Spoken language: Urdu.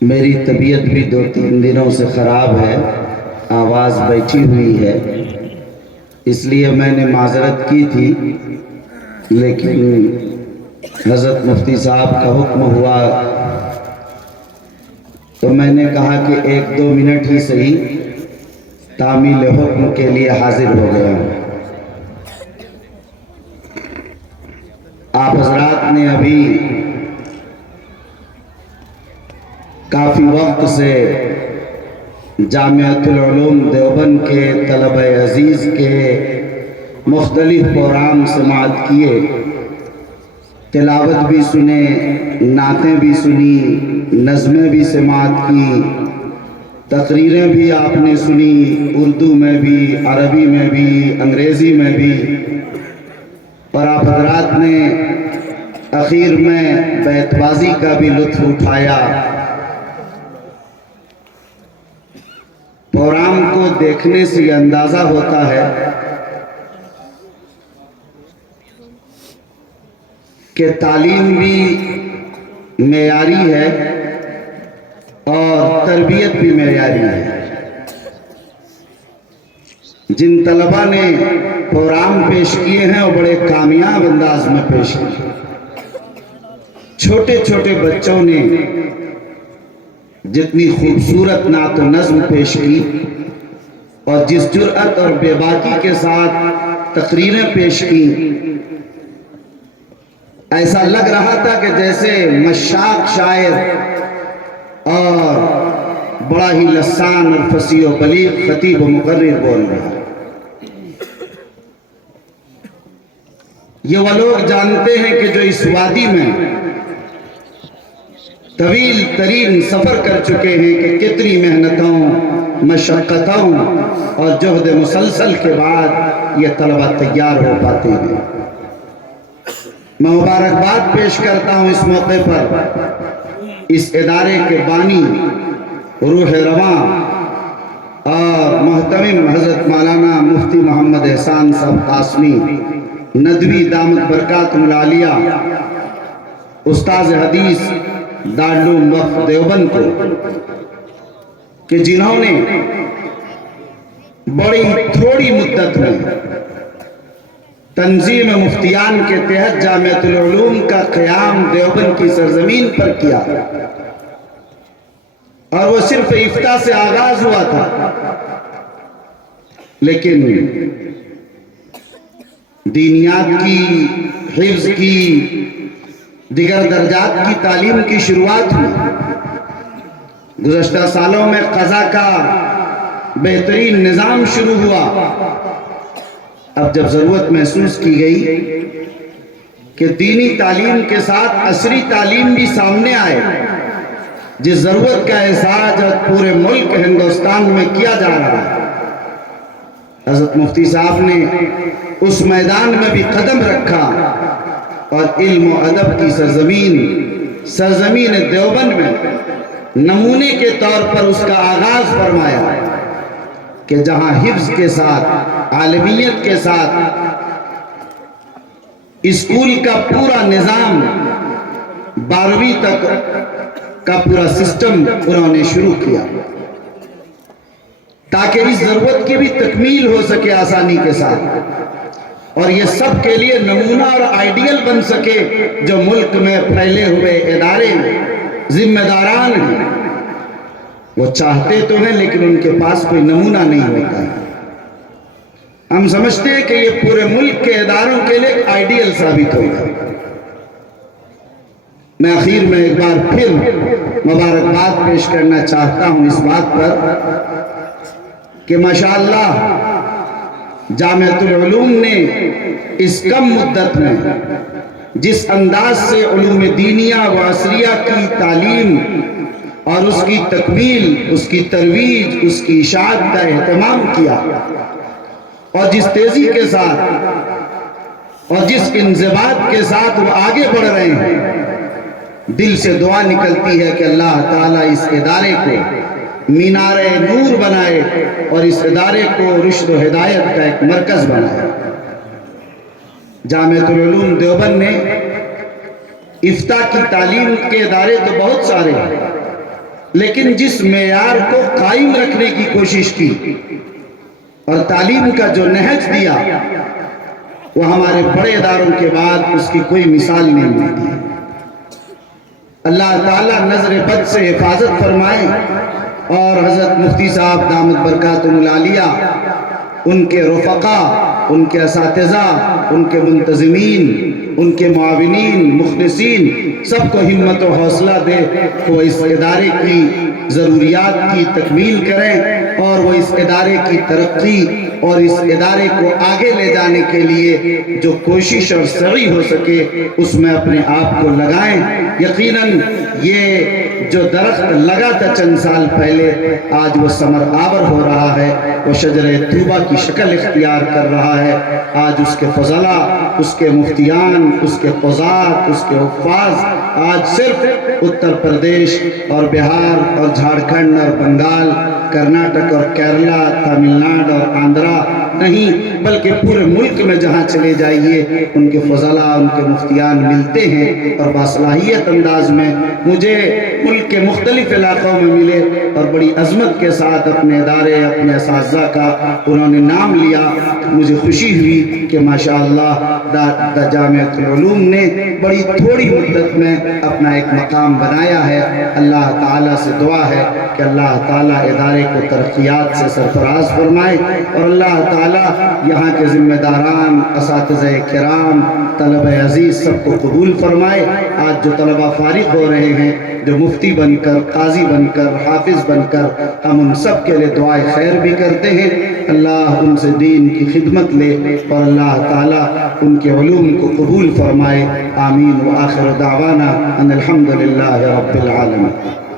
میری طبیعت بھی 2-3 دنوں سے خراب ہے، آواز بیٹھی ہوئی ہے، اس لیے میں نے معذرت کی تھی، لیکن حضرت مفتی صاحب کا حکم ہوا تو میں نے کہا کہ 1-2 منٹ ہی صحیح تعمیل حکم کے لیے حاضر ہو گیا ہوں۔ آپ حضرات نے ابھی کافی وقت سے جامعۃ العلوم دیوبند کے طلبہ عزیز کے مختلف پروگرام سماعت کیے، تلاوت بھی سنے، نعتیں بھی سنی، نظمیں بھی سماعت کی، تقریریں بھی آپ نے سنی، اردو میں بھی، عربی میں بھی، انگریزی میں بھی، اور آپ حضرات نے اخیر میں بیت بازی کا بھی لطف اٹھایا۔ پروگرام کو دیکھنے سے یہ اندازہ ہوتا ہے کہ تعلیم بھی معیاری ہے اور تربیت بھی معیاری ہے۔ جن طلبہ نے پروگرام پیش کیے ہیں وہ بڑے کامیاب انداز میں پیش کیے۔ چھوٹے چھوٹے بچوں نے جتنی خوبصورت نعت و نظم پیش کی اور جس جرأت اور بے باکی کے ساتھ تقریریں پیش کی، ایسا لگ رہا تھا کہ جیسے مشاق شاعر اور بڑا ہی لسان اور فصیح و بلیغ خطیب و مقرر بول رہا ہے۔ یہ وہ لوگ جانتے ہیں کہ جو اس وادی میں طویل ترین سفر کر چکے ہیں کہ کتنی محنتوں، مشقتوں اور جہد مسلسل کے بعد یہ طلبہ تیار ہو پاتے ہیں۔ میں مبارکباد پیش کرتا ہوں اس موقع پر اس ادارے کے بانی، روح رواں اور محترم حضرت مولانا مفتی محمد احسان صاحب قاسمی ندوی دامت برکاتہم العالیہ، استاذ حدیث دارالعلوم وقف دیوبند کو، کہ جنہوں نے بڑی تھوڑی مدت میں تنظیم مفتیان کے تحت جامعۃ العلوم کا قیام دیوبند کی سرزمین پر کیا، اور وہ صرف افتاء سے آغاز ہوا تھا، لیکن دینیات کی، حفظ کی، دیگر درجات کی تعلیم کی شروعات ہوئی۔ گزشتہ سالوں میں قضا کا بہترین نظام شروع ہوا۔ اب جب ضرورت محسوس کی گئی کہ دینی تعلیم کے ساتھ عصری تعلیم بھی سامنے آئے، جس ضرورت کا احساس پورے ملک ہندوستان میں کیا جا رہا ہے، حضرت مفتی صاحب نے اس میدان میں بھی قدم رکھا اور علم و ادب کی سرزمین دیوبند میں نمونے کے طور پر اس کا آغاز فرمایا، کہ جہاں حفظ کے ساتھ، عالمیت کے ساتھ اسکول کا پورا نظام 12ویں تک کا پورا سسٹم انہوں نے شروع کیا، تاکہ اس ضرورت کی بھی تکمیل ہو سکے آسانی کے ساتھ، اور یہ سب کے لیے نمونہ اور آئیڈیل بن سکے۔ جو ملک میں پھیلے ہوئے ادارے ذمہ داران ہیں، وہ چاہتے تو ہیں لیکن ان کے پاس کوئی نمونہ نہیں ہوتا ہے۔ ہم سمجھتے ہیں کہ یہ پورے ملک کے اداروں کے لیے آئیڈیل ثابت ہوگا۔ میں آخر میں ایک بار پھر مبارکباد پیش کرنا چاہتا ہوں اس بات پر کہ ماشاءاللہ جامعۃ العلوم نے اس کم مدت میں جس انداز سے علوم دینیہ و عصریہ کی تعلیم اور اس کی تکمیل، اس کی ترویج، اس کی اشاعت کا اہتمام کیا، اور جس تیزی کے ساتھ اور جس انضباط کے ساتھ وہ آگے بڑھ رہے ہیں، دل سے دعا نکلتی ہے کہ اللہ تعالیٰ اس ادارے کو مینار نور بنائے اور اس ادارے کو رشد و ہدایت کا ایک مرکز بنائے۔ جامعۃ العلوم دیوبند نے افتاء کی تعلیم کے ادارے تو بہت سارے ہیں، لیکن جس معیار کو قائم رکھنے کی کوشش کی اور تعلیم کا جو نہج دیا وہ ہمارے بڑے اداروں کے بعد اس کی کوئی مثال نہیں ملتی. اللہ تعالیٰ نظر بد سے حفاظت فرمائے اور حضرت مفتی صاحب دامت برکاتہم العالیہ، ان کے رفقا، ان کے اساتذہ، ان کے منتظمین، ان کے معاونین، مخلصین سب کو ہمت و حوصلہ دے کہ وہ اس ادارے کی ضروریات کی تکمیل کریں اور وہ اس ادارے کی ترقی اور اس ادارے کو آگے لے جانے کے لیے جو کوشش اور سعی ہو سکے اس میں اپنے آپ کو لگائیں. یقیناً یہ جو درخت لگا تھا چند سال پہلے آج وہ ثمر آور ہو رہا ہے، وہ شجر طوبہ کی شکل اختیار کر رہا ہے. آج اس کے فضلاء، اس کے مفتیان، اس کے قضات، اس کے حفاظ آج صرف اتر پردیش اور بہار اور جھارکھنڈ اور بنگال، کرناٹک اور کیرلا، تامل ناڈو اور آندھرا نہیں بلکہ پورے ملک میں جہاں چلے جائیے ان کے فضلاء، ان کے مفتیان ملتے ہیں اور باصلاحیت انداز میں مجھے ملک کے مختلف علاقوں میں ملے اور بڑی عظمت کے ساتھ اپنے ادارے، اپنے اساتذہ کا انہوں نے نام لیا. مجھے خوشی ہوئی کہ ماشاءاللہ جامعۃ العلوم نے بڑی تھوڑی مدت میں اپنا ایک مقام بنایا ہے. اللہ تعالیٰ سے دعا ہے کہ اللہ تعالیٰ ادارے کو ترقیات سے سرفراز فرمائے اور اللہ تعالیٰ یہاں کے ذمہ داران، اساتذہ کرام، طلبہ عزیز سب کو قبول فرمائے. آج جو طلبہ فارغ ہو رہے ہیں، جو مفتی بن کر، قاضی بن کر، حافظ بن کر، ہم ان سب کے لیے دعائے خیر بھی کرتے ہیں. اللہ ان سے دین کی خدمت لے اور اللہ تعالیٰ ان کے علوم کو قبول فرمائے. آمین. وآخر دعوانا ان الحمدللہ رب العالمین.